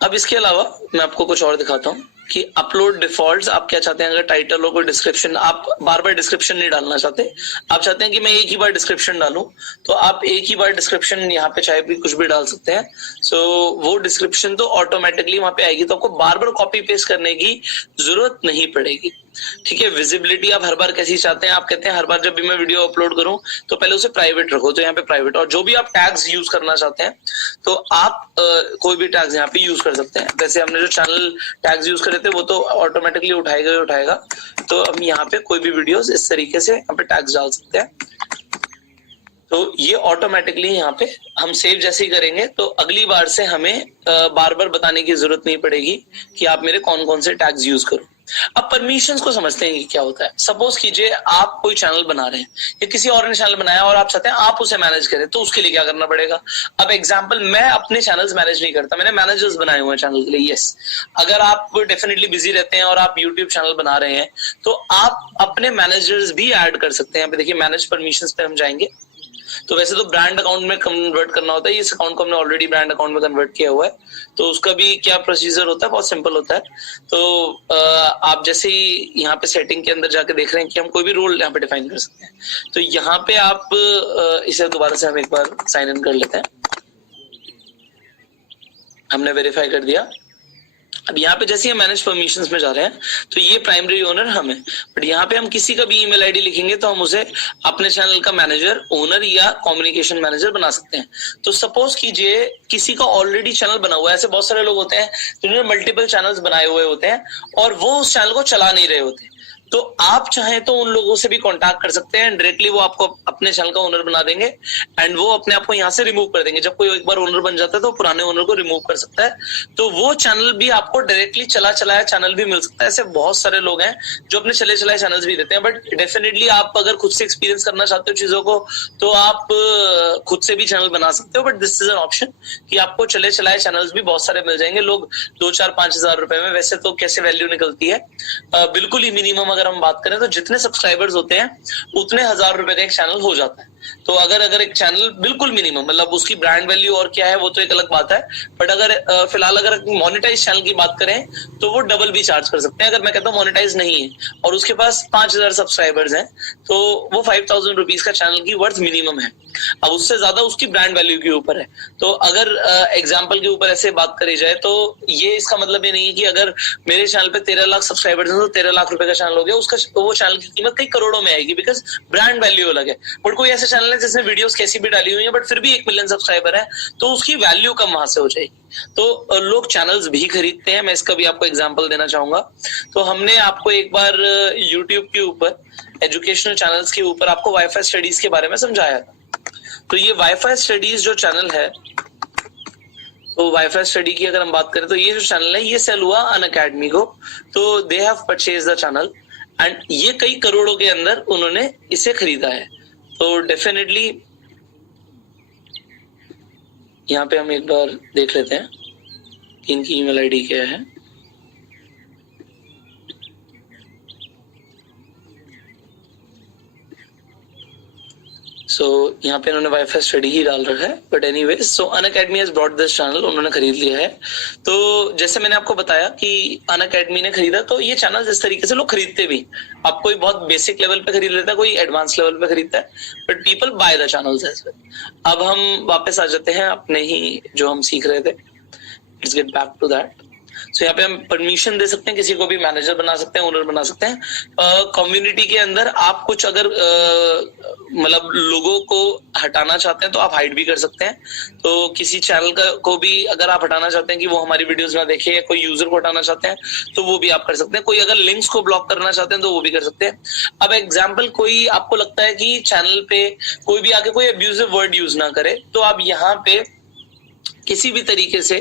अब इसके अलावा मैं आपको कुछ और दिखाता हूँ कि अपलोड डिफॉल्ट्स आप क्या चाहते हैं। अगर टाइटल हो, कोई डिस्क्रिप्शन, आप बार बार डिस्क्रिप्शन नहीं डालना चाहते, आप चाहते हैं कि मैं एक ही बार डिस्क्रिप्शन डालूं, तो आप एक ही बार डिस्क्रिप्शन यहाँ पे चाहे भी कुछ भी डाल सकते हैं। सो वो डिस्क्रिप्शन तो ऑटोमेटिकली वहां पे आएगी, तो आपको बार बार कॉपी पेस्ट करने की जरूरत नहीं पड़ेगी। ठीक है, विजिबिलिटी आप हर बार कैसी चाहते हैं। आप कहते हैं हर बार जब भी मैं वीडियो अपलोड करूं तो पहले उसे प्राइवेट रखो, तो यहाँ पे प्राइवेट। और जो भी आप टैग्स यूज करना चाहते हैं तो आप कोई भी टैग्स यहाँ पे यूज कर सकते हैं। जैसे हमने जो चैनल टैग्स यूज करे थे वो तो ऑटोमेटिकली उठाएगा। तो हम यहाँ पे कोई भी वीडियोस इस तरीके से यहाँ पे टैग्स डाल सकते हैं। तो ये ऑटोमेटिकली यहाँ पे हम सेव जैसे ही करेंगे तो अगली बार से हमें बार बार बताने की जरूरत नहीं पड़ेगी कि आप मेरे कौन कौन से टैग्स यूज करो। अब परमिशंस को समझते हैं कि क्या होता है। सपोज कीजिए आप कोई चैनल बना रहे हैं या किसी और ने चैनल बनाया और आप चाहते हैं आप उसे मैनेज करें, तो उसके लिए क्या करना पड़ेगा। अब एग्जांपल, मैं अपने चैनल्स मैनेज नहीं करता, मैंने मैनेजर्स बनाए हुए हैं चैनल के लिए। यस, अगर आप डेफिनेटली बिजी रहते हैं और आप यूट्यूब चैनल बना रहे हैं तो आप अपने मैनेजर्स भी ऐड कर सकते हैं। यहाँ पे देखिए मैनेज परमिशंस पे हम जाएंगे तो वैसे तो ब्रांड अकाउंट में कन्वर्ट करना होता है, इस अकाउंट को हमने ऑलरेडी ब्रांड अकाउंट में कन्वर्ट किया हुआ है, तो उसका भी क्या प्रोसीजर होता है, बहुत सिंपल होता है। तो आप जैसे ही यहाँ पे सेटिंग के अंदर जाके देख रहे हैं कि हम कोई भी रोल यहाँ पे डिफाइन कर सकते हैं, तो यहाँ पे आप इसे दोबारा से हम एक बार साइन इन कर लेते हैं। हमने वेरीफाई कर दिया। अब यहाँ पे जैसे हम मैनेज परमिशंस में जा रहे हैं तो ये प्राइमरी ओनर हम है, बट यहाँ पे हम किसी का भी ईमेल आईडी लिखेंगे तो हम उसे अपने चैनल का मैनेजर, ओनर या कम्युनिकेशन मैनेजर बना सकते हैं। तो सपोज कीजिए किसी का ऑलरेडी चैनल बना हुआ है, ऐसे बहुत सारे लोग होते हैं जिन्होंने मल्टीपल चैनल्स बनाए हुए होते हैं और वो उस चैनल को चला नहीं रहे होते, तो आप चाहें तो उन लोगों से भी कांटेक्ट कर सकते हैं, डायरेक्टली वो आपको अपने चैनल का ओनर बना देंगे एंड वो अपने आप को यहाँ से रिमूव कर देंगे। जब कोई एक बार ओनर बन जाता है तो पुराने ओनर को रिमूव कर सकता है, तो वो चैनल भी आपको डायरेक्टली चलाया चैनल भी मिल सकता है। ऐसे बहुत सारे लोग हैं जो अपने चलाए चैनल्स भी देते हैं, बट डेफिनेटली आप अगर खुद से एक्सपीरियंस करना चाहते हो चीजों को तो आप खुद से भी चैनल बना सकते हो, but this is an option कि आपको चलाए चैनल्स भी बहुत सारे मिल जाएंगे। लोग 2-4-5 हजार रुपए में, वैसे तो कैसे वैल्यू निकलती है, बिल्कुल ही मिनिमम अगर हम बात करें तो जितने सब्सक्राइबर्स होते हैं उतने 1000 रुपए का एक चैनल हो जाता है। तो अगर एक चैनल बिल्कुल मिनिमम, मतलब उसकी ब्रांड वैल्यू और क्या है वो तो एक अलग बात है, बट अगर फिलहाल अगर मोनेटाइज चैनल की बात करें तो वो डबल भी चार्ज कर सकते हैं। अगर मैं कहता हूँ मोनेटाइज नहीं है और उसके पास 5000 सब्सक्राइबर्स हैं तो वो 5000 रुपीज का चैनल की वर्थ मिनिमम है। अब उससे ज्यादा उसकी ब्रांड वैल्यू के ऊपर है। तो अगर एग्जाम्पल के ऊपर ऐसे बात करी जाए तो ये इसका मतलब ये नहीं है कि अगर मेरे चैनल पे 13 लाख सब्सक्राइबर्स हैं तो 13 लाख रुपए का चैनल हो गया, उसका वो चैनल की कीमत कई करोड़ों में आएगी, बिकॉज ब्रांड वैल्यू अलग है। बट कोई ऐसे चैनल है जिसने वीडियोस कैसी भी डाली हुई है बट फिर भी 1 मिलियन सब्सक्राइबर है, तो उसकी वैल्यू कम वहां से हो जाएगी। तो लोग चैनल्स भी खरीदते हैं, मैं इसका भी आपको एग्जांपल देना चाहूंगा। तो हमने आपको एक बार यूट्यूब के ऊपर एजुकेशनल चैनल्स के ऊपर आपको वाईफाई स्टडीज के बारे में समझाया था। तो ये वाईफाई स्टडीज जो चैनल है, तो वाईफाई स्टडी की अगर हम बात करें तो ये जो चैनल है ये सेल हुआ अनअकैडमी को, तो they have purchase the channel and ये कई करोड़ों के अंदर उन्होंने इसे खरीदा है। तो डेफिनेटली यहाँ पे हम एक बार देख लेते हैं कि इनकी ईमेल आईडी क्या है। सो यहाँ पे इन्होंने वाईफाई स्टडी ही डाल रखा है, but anyways so Unacademy has brought this channel, उन्होंने खरीद लिया है। तो जैसे मैंने आपको बताया कि अनअकैडमी ने खरीदा, तो ये चैनल इस तरीके से लोग खरीदते भी। आप कोई बहुत बेसिक लेवल पे खरीद लेता है, कोई एडवांस लेवल पे खरीदता है, but people buy the channels as well. अब हम वापस आ जाते हैं अपने ही जो हम सीख रहे थे, let's get back to that. So यहाँ पे हम परमिशन दे सकते हैं, किसी को भी मैनेजर बना सकते हैं, ओनर बना सकते हैं। कम्युनिटी के अंदर आप कुछ अगर मतलब लोगों को हटाना चाहते हैं तो आप हाइड भी कर सकते हैं। तो किसी चैनल को भी अगर आप हटाना चाहते हैं कि वो हमारी वीडियोस ना देखे, या कोई यूजर को हटाना चाहते हैं तो वो भी आप कर सकते हैं। कोई अगर लिंक्स को ब्लॉक करना चाहते हैं तो वो भी कर सकते हैं। अब एग्जाम्पल, कोई आपको लगता है कि चैनल पे कोई भी आके कोई अब्यूजिव वर्ड यूज ना करे, तो आप यहाँ पे किसी भी तरीके से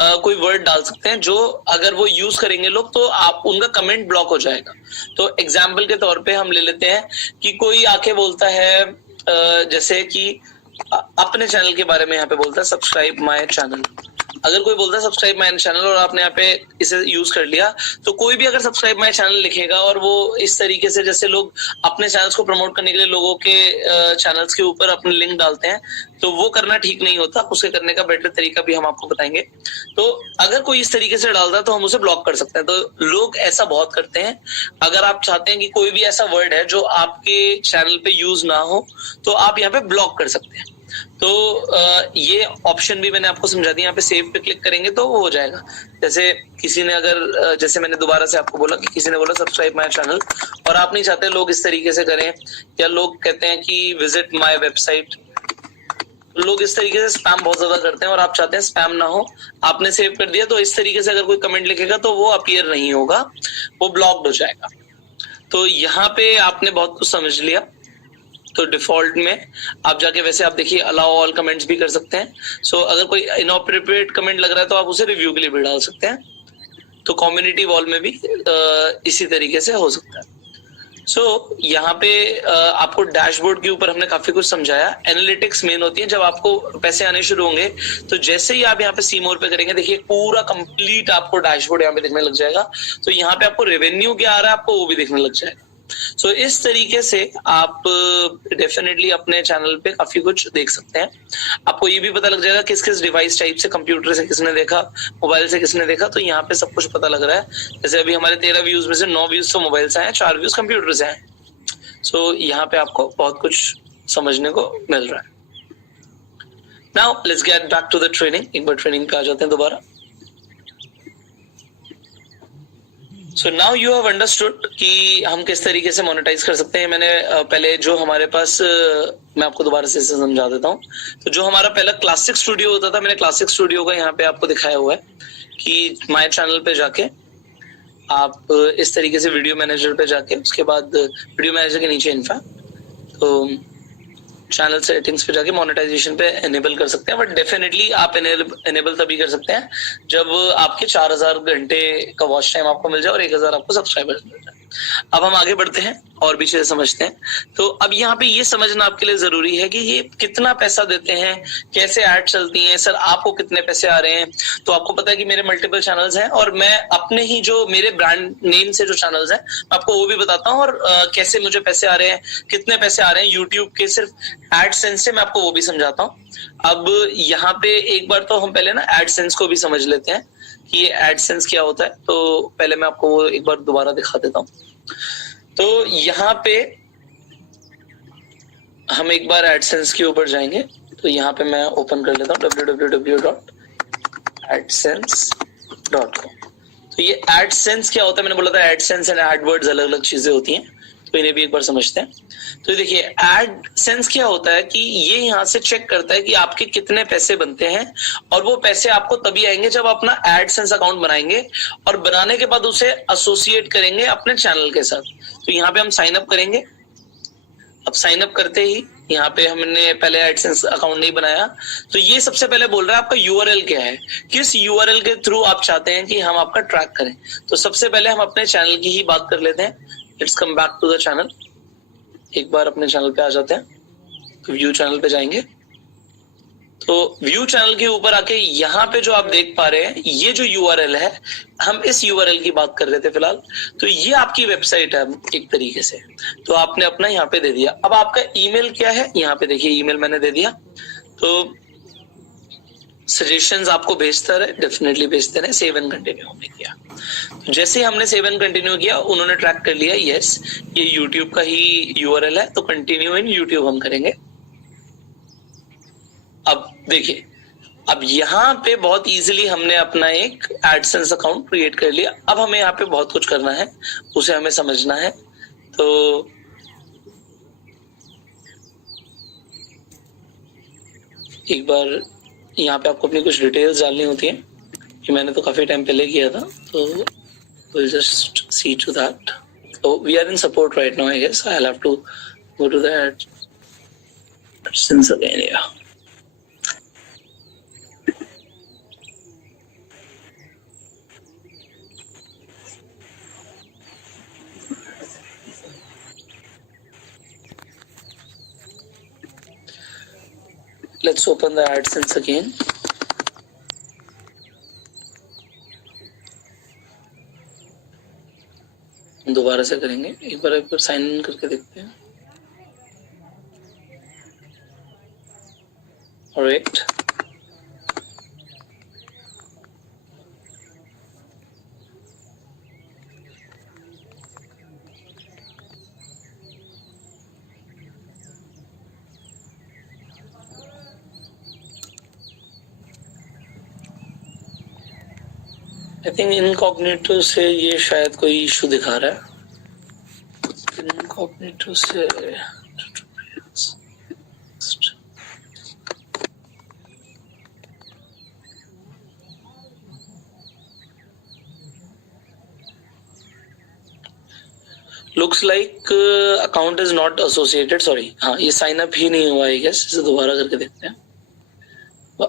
कोई वर्ड डाल सकते हैं जो अगर वो यूज करेंगे लोग तो आप उनका कमेंट ब्लॉक हो जाएगा। तो एग्जाम्पल के तौर पे हम ले लेते हैं कि कोई आके बोलता है जैसे कि अपने चैनल के बारे में यहाँ पे बोलता है सब्सक्राइब माय चैनल। अगर कोई बोलता है सब्सक्राइब माय चैनल और आपने यहाँ पे इसे यूज कर लिया, तो कोई भी अगर सब्सक्राइब माय चैनल लिखेगा और वो इस तरीके से, जैसे लोग अपने चैनल्स को प्रमोट करने के लिए लोगों के चैनल्स के ऊपर अपने लिंक डालते हैं, तो वो करना ठीक नहीं होता। उसके करने का बेटर तरीका भी हम आपको बताएंगे। तो अगर कोई इस तरीके से डालता है तो हम उसे ब्लॉक कर सकते हैं। तो लोग ऐसा बहुत करते हैं। अगर आप चाहते हैं कि कोई भी ऐसा वर्ड है जो आपके चैनल पे यूज ना हो, तो आप यहाँ पे ब्लॉक कर सकते हैं। तो ये ऑप्शन भी मैंने आपको समझा दिया। यहाँ पे सेव पे क्लिक करेंगे तो वो हो जाएगा। जैसे किसी ने अगर, जैसे मैंने दोबारा से आपको बोला कि किसी ने बोला सब्सक्राइब माय चैनल और आप नहीं चाहते लोग इस तरीके से करें, या लोग कहते हैं कि विजिट माय वेबसाइट, लोग इस तरीके से स्पैम बहुत ज्यादा करते हैं और आप चाहते हैं स्पैम ना हो, आपने सेव कर दिया, तो इस तरीके से अगर कोई कमेंट लिखेगा तो वो अपीयर नहीं होगा, वो ब्लॉक्ड हो जाएगा। तो यहाँ पे आपने बहुत कुछ समझ लिया। तो डिफॉल्ट में आप जाके वैसे आप देखिए अलाउ ऑल कमेंट्स भी कर सकते हैं. सो अगर कोई इनअप्रोप्रिएट कमेंट लग रहा है तो आप उसे रिव्यू के लिए भी डाल सकते हैं. तो कम्युनिटी वॉल में भी इसी तरीके से हो सकता है. सो यहाँ पे आपको डैशबोर्ड के ऊपर हमने काफी कुछ समझाया. एनालिटिक्स मेन होती है जब आपको पैसे आने शुरू होंगे. तो जैसे ही आप यहाँ पे सी मोर पे करेंगे, देखिए पूरा कंप्लीट आपको डैशबोर्ड यहाँ पे दिखने लग जाएगा. तो यहाँ पे आपको रेवेन्यू क्या आ रहा है आपको वो भी दिखने लग जाएगा. सो इस तरीके से आप डेफिनेटली अपने चैनल पे काफी कुछ देख सकते हैं. आपको ये भी पता लग जाएगा किस किस डिवाइस टाइप से, कंप्यूटर से किसने देखा, मोबाइल से किसने देखा. तो यहाँ पे सब कुछ पता लग रहा है. जैसे अभी हमारे 13 व्यूज में से 9 व्यूज तो मोबाइल से आए, 4 व्यूज कंप्यूटर से आए. सो यहाँ पे आपको बहुत कुछ समझने को मिल रहा है. Now let's get back to the training. एक बार ट्रेनिंग पे आ जाते हैं दोबारा. So now you have understood कि हम किस तरीके से मोनेटाइज कर सकते हैं. मैंने पहले जो हमारे पास मैं आपको दोबारा से समझा देता हूँ. तो जो हमारा पहला क्लासिक स्टूडियो होता था, मैंने क्लासिक स्टूडियो का यहाँ पे आपको दिखाया हुआ है कि माय चैनल पे जाके आप इस तरीके से वीडियो मैनेजर पे जाके, उसके बाद वीडियो मैनेजर के नीचे इनफैक्ट तो चैनल सेटिंग्स पे जाके मोनेटाइजेशन पे एनेबल कर सकते हैं. बट डेफिनेटली आप एनेबल तभी कर सकते हैं जब आपके 4000 घंटे का वॉच टाइम आपको मिल जाए और 1000 आपको सब्सक्राइबर्स मिल जाए. अब हम आगे बढ़ते हैं और भी चीजें समझते हैं. तो अब यहाँ पे ये समझना आपके लिए जरूरी है कि ये कितना पैसा देते हैं, कैसे ऐड चलती हैं, सर आपको कितने पैसे आ रहे हैं. तो आपको पता है कि मेरे मल्टीपल चैनल्स हैं और मैं अपने ही जो मेरे ब्रांड नेम से जो चैनल्स हैं आपको वो भी बताता हूँ. और कैसे मुझे पैसे आ रहे हैं, कितने पैसे आ रहे हैं यूट्यूब के सिर्फ एडसेंस से, मैं आपको वो भी समझाता हूँ. अब यहाँ पे एक बार तो हम पहले ना एडसेंस को भी समझ लेते हैं कि ये एडसेंस क्या होता है. तो पहले मैं आपको वो एक बार दोबारा दिखा देता हूँ. तो यहाँ पे हम एक बार एडसेंस के ऊपर जाएंगे. तो यहाँ पे मैं ओपन कर लेता हूँ www.adsense.com. तो ये एडसेंस क्या होता है, मैंने बोला था एडसेंस एंड एडवर्ड्स अलग अलग चीजें होती हैं. तो इन्हें भी एक बार समझते हैं. तो देखिए एडसेंस क्या होता है कि ये यहाँ से चेक करता है कि आपके कितने पैसे बनते हैं. और वो पैसे आपको तभी आएंगे जब अपना एडसेंस अकाउंट बनाएंगे और बनाने के बाद उसे एसोसिएट करेंगे अपने चैनल के साथ. तो यहाँ पे हम साइन अप करेंगे. अब साइन अप करते ही यहाँ पे हमने पहले एडसेंस अकाउंट नहीं बनाया. तो ये सबसे पहले बोल रहा है आपका यूआरएल क्या है, किस यूआरएल के थ्रू आप चाहते हैं कि हम आपका ट्रैक करें. तो सबसे पहले हम अपने चैनल की ही बात कर लेते हैं. Let's come back to the channel. एक बार अपने चैनल पे आ जाते हैं. तो व्यू चैनल पे जाएंगे. तो व्यू चैनल के ऊपर आके यहाँ पे जो आप देख पा रहे हैं ये जो यूआरएल है, हम इस यूआरएल की बात कर रहे थे फिलहाल. तो ये आपकी वेबसाइट है एक तरीके से. तो आपने अपना यहाँ पे दे दिया. अब आपका ईमेल क्या है, यहाँ पे देखिए ईमेल मैंने दे दिया. तो सजेशंस आपको भेजता रहे, डेफिनेटली भेजते रहे. सेव एंड कंटिन्यू हमने किया. तो जैसे हमने सेव एंड कंटिन्यू किया उन्होंने ट्रैक कर लिया, यस ये यूट्यूब का ही यूआरएल है. तो कंटिन्यू इन यूट्यूब हम करेंगे. अब देखिए अब यहाँ पे बहुत इजीली हमने अपना एक एडसेंस अकाउंट क्रिएट कर लिया. अब हमें यहाँ पे बहुत कुछ करना है, उसे हमें समझना है. तो एक बार यहाँ पे आपको अपनी कुछ डिटेल्स डालनी होती है. कि मैंने तो काफी टाइम पहले किया था. तो we'll just see to that. So we are in support right now, I guess. I'll have to go to the AdSense again. Yeah. Let's open the AdSense again. दोबारा से करेंगे. एक बार साइन इन करके देखते हैं. Alright. आई थिंक इनकॉग्निटो से ये शायद कोई इशू दिखा रहा है. इनकॉग्निटो से looks like account is not associated, sorry, हाँ ये साइन अप ही नहीं हुआ, आई गेस। इसे दोबारा करके देखते हैं।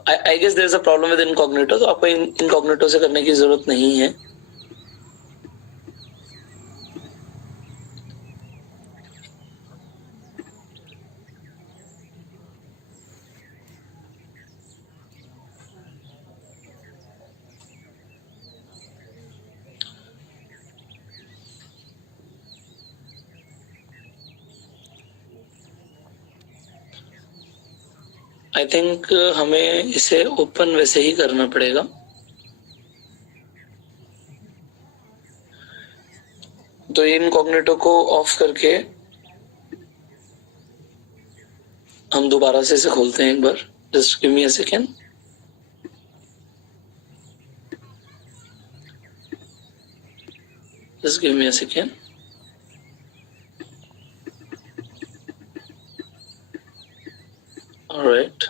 I guess there is a problem with incognito, तो आपको इनकॉग्निटो से करने की जरूरत नहीं है। आई थिंक हमें इसे ओपन वैसे ही करना पड़ेगा। तो इनकॉग्निटो को ऑफ करके हम दोबारा से इसे खोलते हैं एक बार। Just give me a second. Just give me a second. Alright,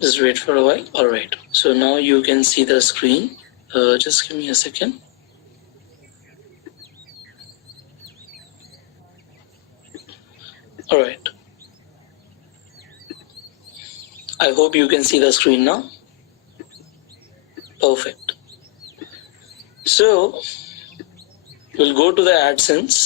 just wait for a while. All right, so now you can see the screen. Just give me a second. All right, I hope you can see the screen now. Perfect. So we'll go to the AdSense.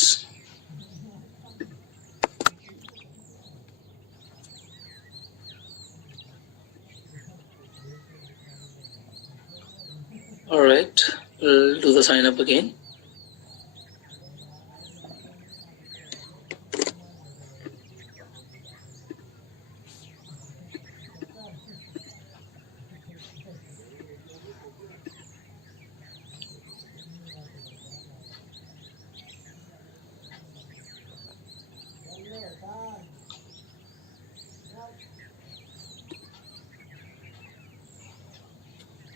All right, we'll do the sign up again.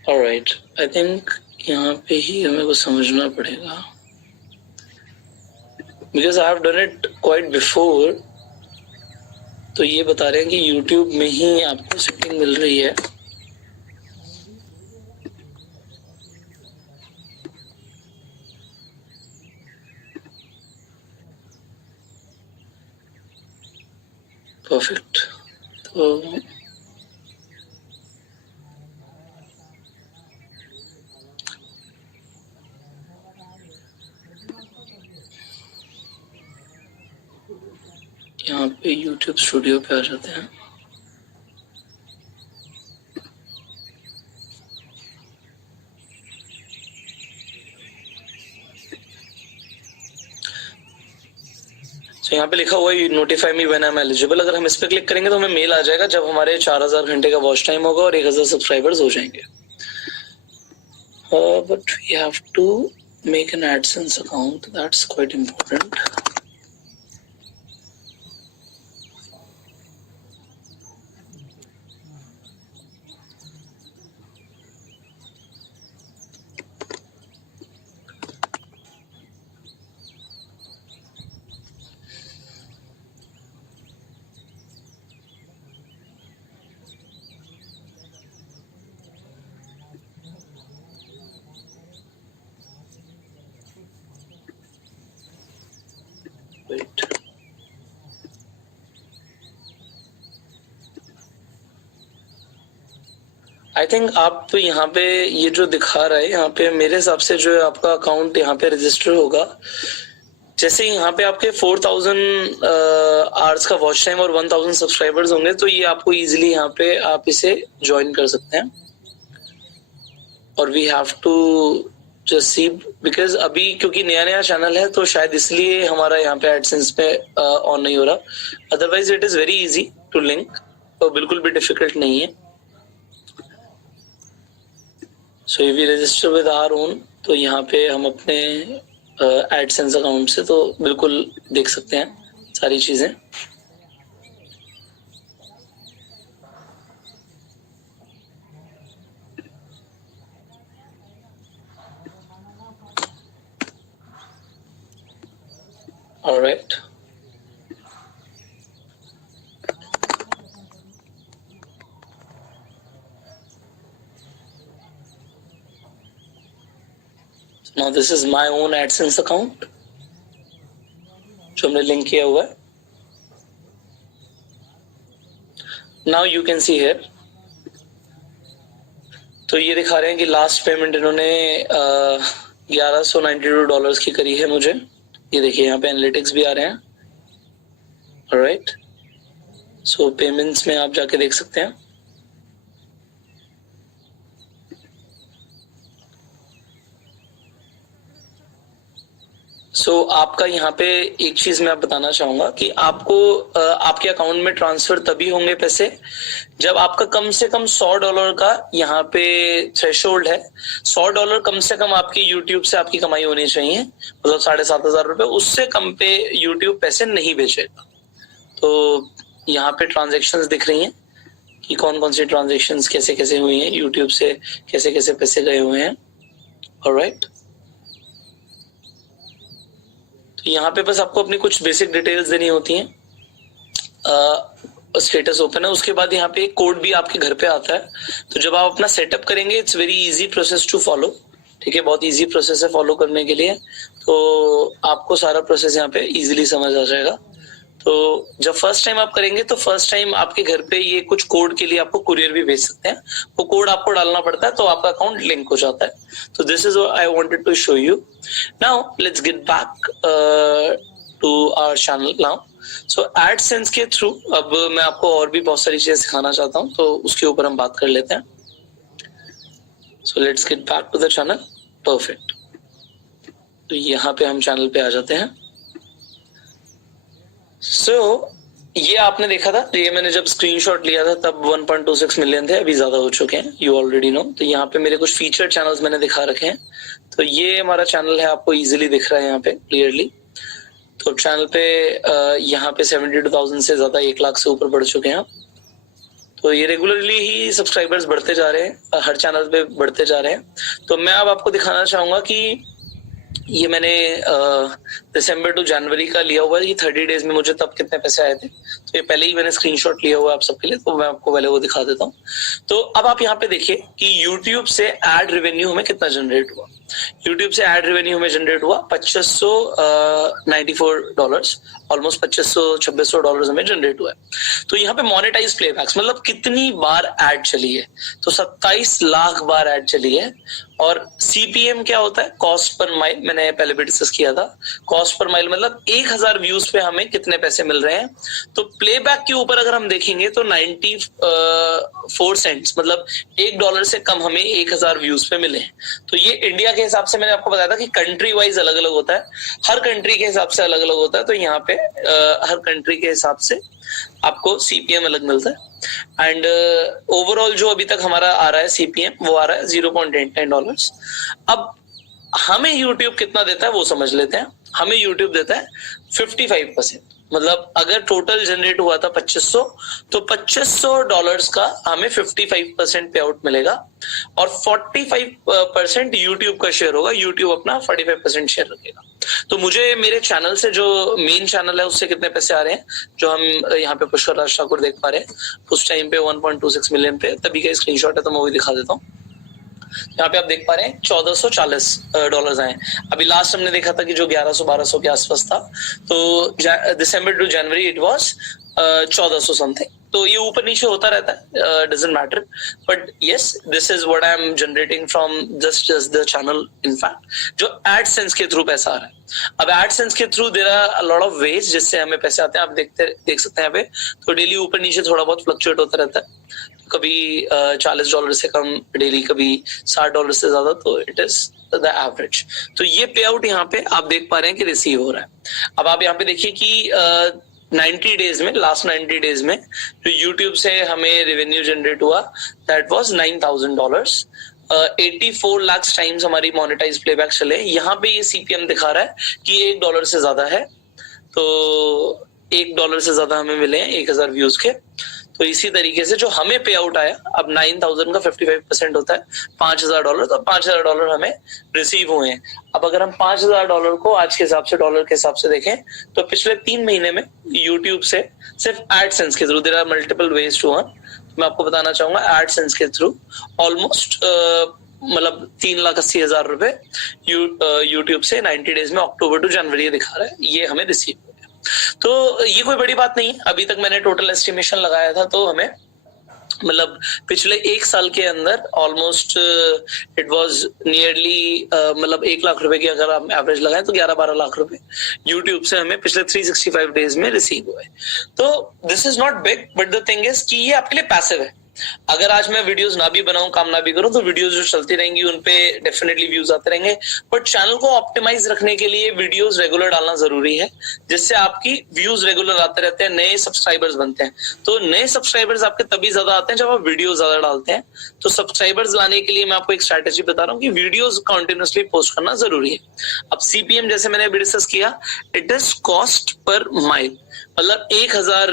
All right, I think यहाँ पे ही हमें कुछ समझना पड़ेगा, because I have done it quite before. तो ये बता रहे हैं कि YouTube में ही आपको सेटिंग मिल रही है। परफेक्ट। तो यहाँ पे YouTube स्टूडियो पे आ जाते हैं। तो यहाँ पे लिखा हुआ है notify me when I am eligible. अगर हम इस पे क्लिक करेंगे तो हमें मेल आ जाएगा जब हमारे 4000 घंटे का वॉच टाइम होगा और 1000 सब्सक्राइबर्स हो जाएंगे। But we have to make an AdSense account, that's quite important. Wait, I think आप यहाँ पे ये जो दिखा रहा है यहाँ पे मेरे हिसाब से जो है आपका अकाउंट यहाँ पे रजिस्टर होगा। जैसे यहाँ पे आपके 4000 आवर्स का वॉच टाइम और 1000 सब्सक्राइबर्स होंगे तो ये आपको इजीली यहाँ पे आप इसे ज्वाइन कर सकते हैं। और we have to just see, because अभी क्योंकि नया नया चैनल है तो शायद इसलिए हमारा यहाँ पे एडसेंस पे ऑन नहीं हो रहा। Otherwise it is very easy to link, तो बिल्कुल भी डिफिकल्ट नहीं है। So if we register with our own, तो यहाँ पे हम अपने एडसेंस अकाउंट से तो बिल्कुल देख सकते हैं सारी चीजें। Alright, now this is my own AdSense account जो हमने लिंक किया हुआ है. Now you can see here. तो ये दिखा रहे हैं कि लास्ट पेमेंट इन्होंने $1192 की करी है मुझे. ये देखिए यहाँ पे एनालिटिक्स भी आ रहे हैं. ऑलराइट, सो पेमेंट्स में आप जाके देख सकते हैं. सो आपका यहाँ पे एक चीज मैं आप बताना चाहूंगा कि आपको आपके अकाउंट में ट्रांसफर तभी होंगे पैसे जब आपका कम से कम $100 का यहाँ पे थ्रेशोल्ड है. $100 कम से कम आपकी यूट्यूब से आपकी कमाई होनी चाहिए, मतलब 7,500 रुपए. उससे कम पे यूट्यूब पैसे नहीं भेजेगा. तो यहाँ पे ट्रांजेक्शन्स दिख रही हैं कि कौन कौन सी ट्रांजेक्शन्स कैसे कैसे हुई हैं, यूट्यूब से कैसे कैसे पैसे गए हुए हैं. ऑलराइट, तो यहाँ पे बस आपको अपनी कुछ बेसिक डिटेल्स देनी होती हैं. स्टेटस ओपन है, उसके बाद यहाँ पे एक कोड भी आपके घर पे आता है. तो जब आप अपना सेटअप करेंगे, it's very easy process to follow. ठीक है, बहुत इजी प्रोसेस है फॉलो करने के लिए. तो आपको सारा प्रोसेस यहाँ पे इजीली समझ आ जाएगा. तो जब फर्स्ट टाइम आप करेंगे तो फर्स्ट टाइम आपके घर पे ये कुछ कोड के लिए आपको कुरियर भी भेज सकते हैं. वो कोड आपको डालना पड़ता है तो आपका अकाउंट लिंक हो जाता है. तो this is what I wanted to show you. Now let's get back to our channel now. So AdSense के थ्रू अब मैं आपको और भी बहुत सारी चीजें सिखाना चाहता हूँ, तो उसके ऊपर हम बात कर लेते हैं. So let's get back to the channel. Perfect. तो यहाँ पे हम चैनल पे आ जाते हैं. ये आपने देखा था, ये मैंने जब स्क्रीनशॉट लिया था तब 1.26 मिलियन थे, अभी ज्यादा हो चुके हैं, यू ऑलरेडी नो. तो यहाँ पे मेरे कुछ फीचर चैनल्स मैंने दिखा रखे हैं. तो ये हमारा चैनल है, आपको इजीली दिख रहा है यहाँ पे क्लियरली. तो चैनल पे यहाँ पे 72,000 से ज्यादा 1 लाख से ऊपर बढ़ चुके हैं. तो ये रेगुलरली ही सब्सक्राइबर्स बढ़ते जा रहे हैं, हर चैनल पे बढ़ते जा रहे हैं. तो मैं अब आपको दिखाना चाहूंगा कि ये मैंने दिसंबर टू जनवरी का लिया हुआ है. ये 30 डेज में मुझे तब कितने पैसे आए थे. तो ये पहले ही मैंने स्क्रीनशॉट लिया हुआ है आप सबके लिए, तो मैं आपको पहले वो दिखा देता हूँ. तो अब आप यहाँ पे देखिए कि यूट्यूब से एड रेवेन्यू हमें कितना जनरेट हुआ. यूट्यूब से एड रेवेन्यू हमें जनरेट हुआ $2594, ऑलमोस्ट $2500-2600 हमें जनरेट हुआ है. तो यहाँ पे मोनेटाइज प्लेबैक्स मतलब कितनी बार एड चली है, तो 27 लाख बार एड चली है. और सीपीएम क्या होता है, कॉस्ट पर माइल, मैंने पहले भी डिस्कस किया था. कॉस्ट पर माइल मतलब 1000 व्यूज पे हमें कितने पैसे मिल रहे हैं. तो प्लेबैक के ऊपर अगर हम देखेंगे तो 94 सेंट्स मतलब $1 से कम हमें 1000 व्यूज पे मिले. तो ये इंडिया के हिसाब से मैंने आपको बताया था कि कंट्री वाइज अलग अलग होता है, हर कंट्री के हिसाब से अलग अलग होता है. तो यहाँ पे हर कंट्री के हिसाब से आपको सीपीएम अलग मिलता है. एंड ओवरऑल जो अभी तक हमारा आ रहा है सीपीएम, वो आ रहा है $0.89. अब हमें यूट्यूब कितना देता है वो समझ लेते हैं. हमें यूट्यूब देता है 55%. मतलब अगर टोटल जनरेट हुआ था 2500, तो $2500 का हमें 55% पे आउट मिलेगा. और 45% यूट्यूब का शेयर होगा. यूट्यूब अपना 45% शेयर रखेगा. तो मुझे मेरे चैनल से, जो मेन चैनल है, उससे कितने पैसे आ रहे हैं जो हम यहाँ पे पुष्कर राज ठाकुर देख पा रहे हैं उस टाइम पे 1.26 मिलियन पे, तभी का स्क्रीनशॉट है, तो मैं वही दिखा देता हूँ. यहाँ पे आप देख पा रहे हैं $1440 आए. अभी लास्ट हमने देखा था कि जो 1100-1200 के आसपास था. तो December to January it was 1400 something. तो ये ऊपर नीचे होता रहता है, doesn't matter. But yes, this is what I am generating from just the channel. In fact जो एडसेंस के थ्रू पैसा आ रहा है. अब एडसेंस के through there are a lot of ways जिससे हमें पैसे आते हैं. आप देख सकते हैं यहाँ पे. तो डेली ऊपर नीचे थोड़ा बहुत फ्लक्चुएट होता रहता है. कभी $40 से कम डेली, कभी $60 से ज्यादा. तो इट इज द एवरेज. तो ये पे आउट यहाँ पे आप देख पा रहे हैं कि रिसीव हो रहा है. अब आप यहाँ पे देखिए कि 90 डेज में, लास्ट 90 डेज में जो यूट्यूब से हमें रेवेन्यू जनरेट हुआ, दैट वाज $9,000. 84 लाख टाइम्स हमारी मोनेटाइज प्लेबैक चले. यहाँ पे ये सीपीएम दिखा रहा है कि $1 से ज्यादा है. तो $1 से ज्यादा हमें मिले हैं 1000 व्यूज के. तो इसी तरीके से जो हमें पे आउट आया, अब 9,000 का 55% होता है $5,000. तो $5,000 हमें रिसीव हुए हैं. अब अगर हम $5,000 को आज के हिसाब से, डॉलर के हिसाब से देखें, तो पिछले 3 महीने में यूट्यूब से सिर्फ एडसेंस के through, there are multiple ways to earn, मैं आपको बताना चाहूंगा, एडसेंस के थ्रू ऑलमोस्ट मतलब 3,80,000 रुपए यूट्यूब से 90 डेज में अक्टूबर टू जनवरी दिखा रहा है, ये हमें रिसीव हो गया। तो ये कोई बड़ी बात नहीं है। अभी तक मैंने टोटल एस्टिमेशन लगाया था, तो हमें मतलब पिछले 1 साल के अंदर ऑलमोस्ट इट वाज नियरली मतलब 1 लाख रुपए की अगर हम एवरेज लगाएं तो 11-12 लाख रुपए यूट्यूब से हमें पिछले 365 डेज में रिसीव हुए। तो this is not big, but the thing is कि ये आपके लिए पैसिव है। अगर आज मैं वीडियोस ना भी बनाऊं, काम ना भी करूं, तो वीडियोस जो चलती रहेंगी उन पे डेफिनेटली व्यूज आते रहेंगे। बट चैनल को ऑप्टिमाइज रखने के लिए वीडियोस रेगुलर डालना जरूरी है, जिससे आपकी व्यूज रेगुलर आते रहते हैं, नए सब्सक्राइबर्स बनते हैं। तो नए सब्सक्राइबर्स आपके तभी ज्यादा आते हैं जब आप वीडियो ज्यादा डालते हैं। तो सब्सक्राइबर्स लाने के लिए मैं आपको एक स्ट्रैटेजी बता रहा हूँ कि वीडियोस कंटिन्यूअसली पोस्ट करना जरूरी है। अब सीपीएम जैसे मैंने अभी डिस्कस किया, it is cost per mile, मतलब 1000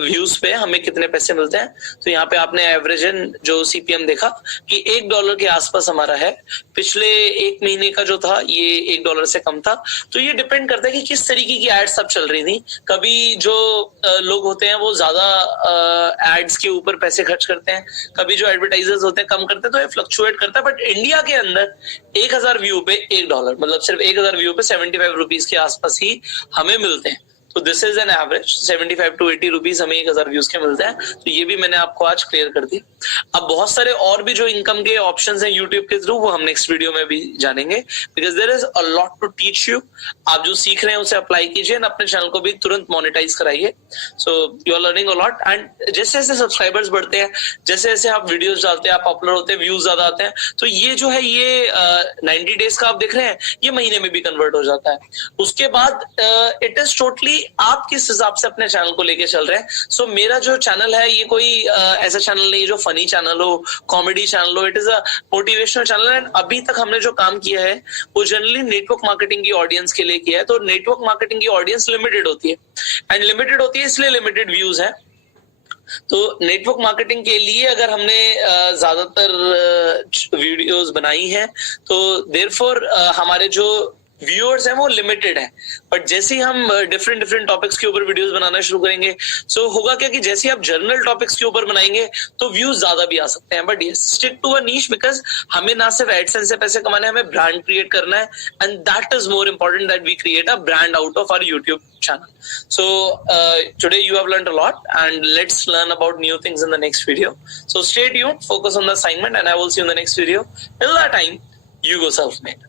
व्यूज पे हमें कितने पैसे मिलते हैं। तो यहाँ पे आपने एवरेज जो सीपीएम देखा कि $1 के आसपास हमारा है। पिछले 1 महीने का जो था ये $1 से कम था। तो ये डिपेंड करता है कि किस तरीके की एड्स सब चल रही थी। कभी जो लोग होते हैं वो ज्यादा एड्स के ऊपर पैसे खर्च करते हैं, कभी जो एडवर्टाइजर्स होते हैं कम करते हैं, तो ये फ्लक्चुएट करता है। बट इंडिया के अंदर 1000 व्यू पे $1, मतलब सिर्फ 1000 व्यू पे 75 रुपीज के आसपास ही हमें मिलते हैं। तो this is an average 75 to 80 rupees हमें 1000 व्यूज के मिलते हैं। तो ये भी मैंने आपको आज क्लियर कर दी। अब बहुत सारे और भी जो इनकम के ऑप्शंस हैं यूट्यूब के थ्रू, वो हम नेक्स्ट वीडियो में भी जानेंगे, because there is a lot to teach you. आप जो सीख रहे हैं उसे अप्लाई कीजिए और अपने चैनल को भी तुरंत मोनेटाइज कराइए। So you are learning a lot. And जैसे जैसे सब्सक्राइबर्स बढ़ते हैं, जैसे जैसे आप वीडियोज डालते हैं, आप पॉपुलर होते हैं, व्यूज ज्यादा आते हैं, तो ये जो है ये 90 डेज का आप देख रहे हैं, ये महीने में भी कन्वर्ट हो जाता है। उसके बाद इट इज टोटली आप किस हिसाब से अपने चैनल को लेके चल रहे हैं। सो मेरा जो चैनल है ये कोई ऐसा चैनल नहीं है जो फनी चैनल हो, कॉमेडी चैनल हो। It is a motivational channel. And अभी तक हमने जो काम किया है वो जनरली नेटवर्क मार्केटिंग की ऑडियंस के लिए किया है। तो नेटवर्क मार्केटिंग की ऑडियंस लिमिटेड होती है, एंड लिमिटेड होती है इसलिए लिमिटेड व्यूज है। तो नेटवर्क मार्केटिंग के लिए अगर हमने ज्यादातर वीडियोस बनाई हैं, तो देयरफॉर हमारे जो व्यूअर्स हैं वो लिमिटेड है। बट जैसे ही हम डिफरेंट टॉपिक्स के ऊपर वीडियोस बनाना शुरू करेंगे, सो होगा क्या कि जैसे ही आप जर्नल टॉपिक्स के ऊपर बनाएंगे तो व्यूज ज्यादा भी आ सकते हैं। But yes, stick to a niche, because हमें ना सिर्फ एडसेंस से पैसे कमाने हैं, हमें ब्रांड क्रिएट करना है। And that is more important, that we create a brand out of our YouTube channel. So today you have learned a lot, and let's learn about new things in the next video. So stay tuned, focus on the assignment, and I will see you in the next video. Till that time, you go self-made.